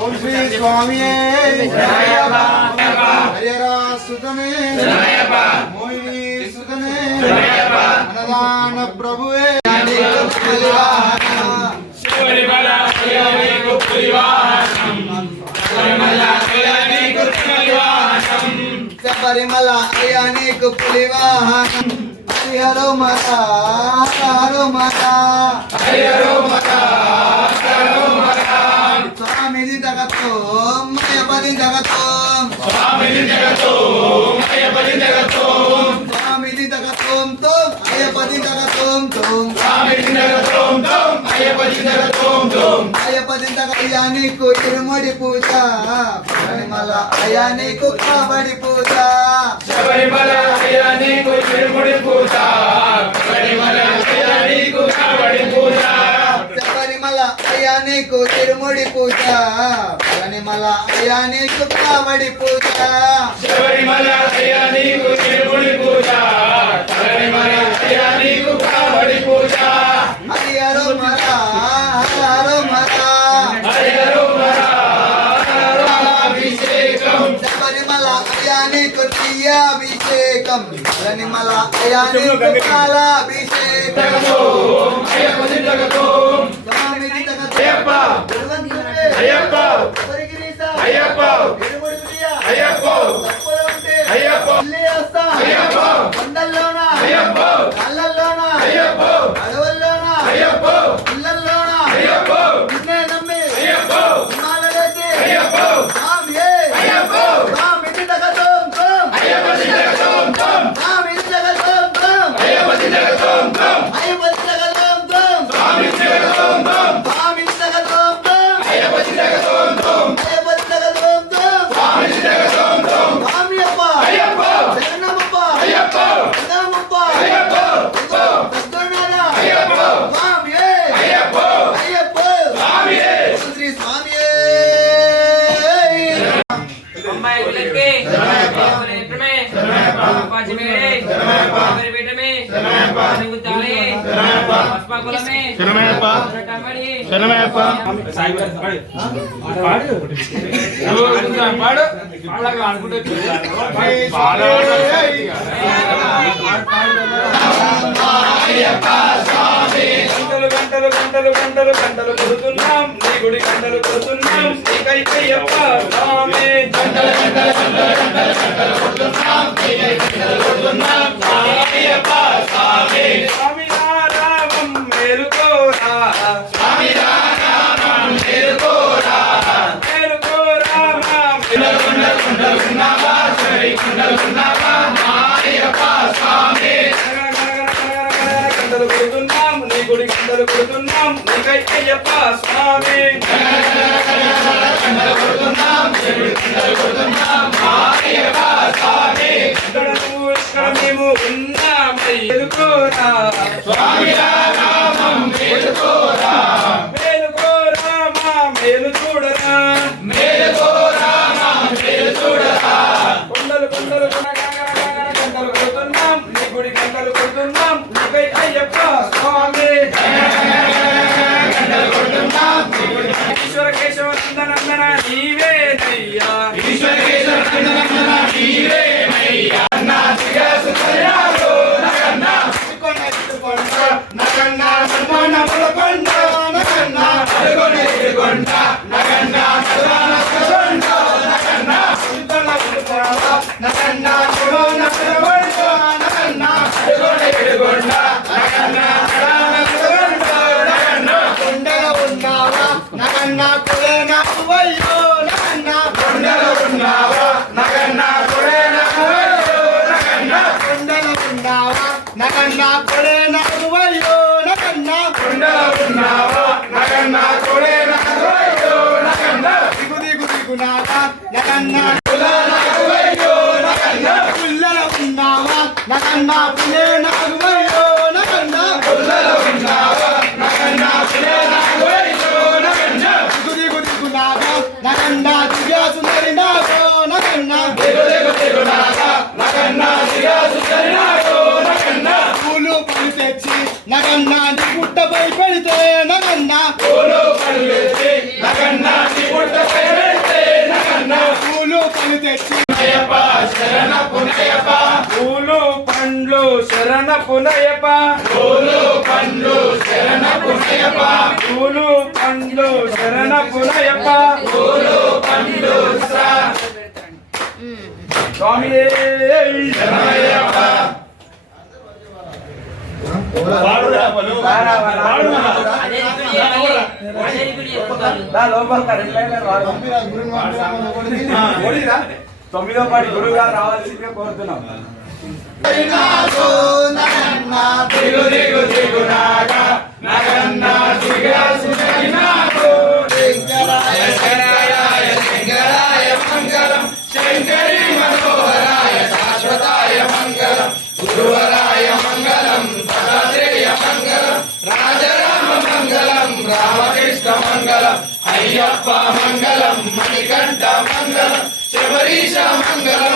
ఓం శ్రీ స్వామి హరియరా సుతమే మోహిని సుతమే అన్నదాన ప్రభువే శబరిమల అయ్యానికి పులివాహనం హరిహరో మత హరో మత హరిహరో మత స్వామిది జగతో మయపది జగతో స్వామిది జగతో మయపది జగతో స్వామిది జగతోం తో అయపది జగతోం తో స్వామిది జగతోం తో అయపది జగతోం తో అయపది జగయానికి తిరుముడి పూజ శబరిమల అయ్యానికి కాబడి పూజ శబరిమల అయ్యానికి తిరుముడి పూజ శబరిమల అయ్యానికి కాబడి పూజ శబరిమల అయ్యానికి తిరుముడి పూజ శబరిమల అయ్యానికి కాబడి పూజ శబరిమల అయ్యానికి తిరుముడి పూజ శబరిమల అయ్యానికి కాబడి పూజ హరిహరో మర హరో మర హరిహరో మర అభిషేకం శబరిమల అయ్యానికి అభిషేకం శబరిమల అయ్యానికి పాలాభిషేకం అయ్యప్ప అయ్యప్ప అయ్యప్ప అయ్యప్ప అయ్యప్ప అయ్యప్ప కొండల్లోన అయ్యప్ప కళ్ళల్లోన అయ్యప్ప అడవుల్లోన అయ్యప్ప ఇళ్ళల్లోన అయ్యప్ప నిన్నే నమ్మి అయ్యప్ప హిమాలయకి అయ్యప్ప స్వామియే అయ్యప్ప స్వామిది జగతోం తం అయ్యప్పది జగతోం తం స్వామిది జగతోం తం అయ్యప్పది జగతోం తం అయ్యప్పది జగతోం తం స్వామిది జగతోం తం స్వామిది జగతోం తం అయ్యప్పది జగతోం తం అయ్యప్పది జగతోం తం స్వామిది జగతోం తం స్వామియప్ప అయ్యప్ప శరణమప్ప అయ్యప్ప శరణమప్ప అయ్యప్ప సద్గురునాథ అయ్యప్ప స్వామియే అయ్యప్ప అయ్యప్ప స్వామియే శ్రీ స్వామియే अम्बाई गुलके नेत्र में पांच मेरे मेरे बेटे में उतारे अस्पाकुल में टमड़ी శరణమయ్యప్ప साई पाड़ पाड़ అలాగా అనుకుంటే గంటలు గంటలు గంటలు గంటలు గంటలు కొడుతున్నాం నీ గుడి గంటలు కొడుతున్నాం నీకైకయ్యప్ప స్వామి గంటలు గంటలు గంటలు గంటలు గంటలు కొడుతున్నాం నీకైకయ్యప్ప కొడుతున్నాం స్వామియప్ప స్వామి స్వామి రామం మేలుకోరా స్వామి రామం మేలుకోరా మేలుకోరా కుండలున్నావా శబరి కుండలున్నావా మాయప్ప స్వామి గంటలు కొడుతున్నాం నీ గుడి గంటలు కొడుతున్నాం నీకైకయ్యప్ప స్వామి గంటలు కొడుతున్నాం నీ గుడి గంటలు కొడుతున్నాం మాయప్ప స్వామి ఇక్కడ మేము ఉన్నామై మేలుకోరా స్వామి రామం మేలుకోరా మేలుకోరా మా మేలు చూడరా మేలుకోరా మా మేలు చూడరా కొండలు కొండలు గంటలు కొడుతున్నాం నీ గుడి గంటలు కొడుతున్నాం నీకై అయ్యప్ప స్వామి గంటలు కొడుతున్నాం ఈశ్వర కేశవ నందన నీవేనయ్యా ఈశ్వర కేశవ నందన నీవేనయ్యా నా దిగసు కళ్యాణో నగన్న కొండ నగన్న సన్మాన బలకొండ నగన్న అడుగొన ఎడుగొండ నగన్న సదాన సదండ నగన్న సుందర ఉల్పావ నగన్న కొడోన సరవడ నగన్న అడుగొన ఎడుగొండ నగన్న సదాన సదండ నగన్న కొండల ఉన్నావా నగన్న కొడేన ఉవయ్యో నగన్న కొండల ఉన్నావా నగన్న కొడేన ఉవయ్యో నగన్న కొండల ఉన్నావా నగన్న కొడేన ఉవయ్యో నగన్న కొండల ఉన్నావా నగన్న కొడేన ఉవయ్యో నగన్న దిగు దిగు దిగునావా నగన్న కులన ఉవయ్యో నగన్న కుల్లల ఉన్నావా నగన్న పులేన ఉవయ్యో నగన్న కుల్లల ఉన్నావా నగన్న పులేన ఉవయ్యో నగన్న దిగు దిగు దిగునావా నగన్న దిగాసు నరినావో నగన్న దిగు దిగు దిగునావా నగన్న దిగాసు నరినావో నగన్న పూలు పళ్ళు తెచ్చి నగన్న పుట్టపై పెడితే నగన్న పూలు పళ్ళు తెచ్చి నగన్న శరణపునయ్యప్ప పూలు పండ్లు శరణపునయ్యప్ప పూలు పండ్లు శరణపునయ్యప్ప పూలు పండ్లు శరణపునయ్యప్ప పూలు పండ్లు స్వామి శరణయ్యప్ప తొమ్మిదో పాటి గురువు గారు రావాల్సిందిగా కోరుతున్నాం. శంకరి మనోహరాయ శాశ్వతాయ మంగళం గురువరాయ మంగళం దత్తాత్రేయ మంగళం రాజరామ మంగళం రామకృష్ణ మంగళం అయ్యప్ప మంగళం మణికంఠ మంగళం శబరీశ మంగళం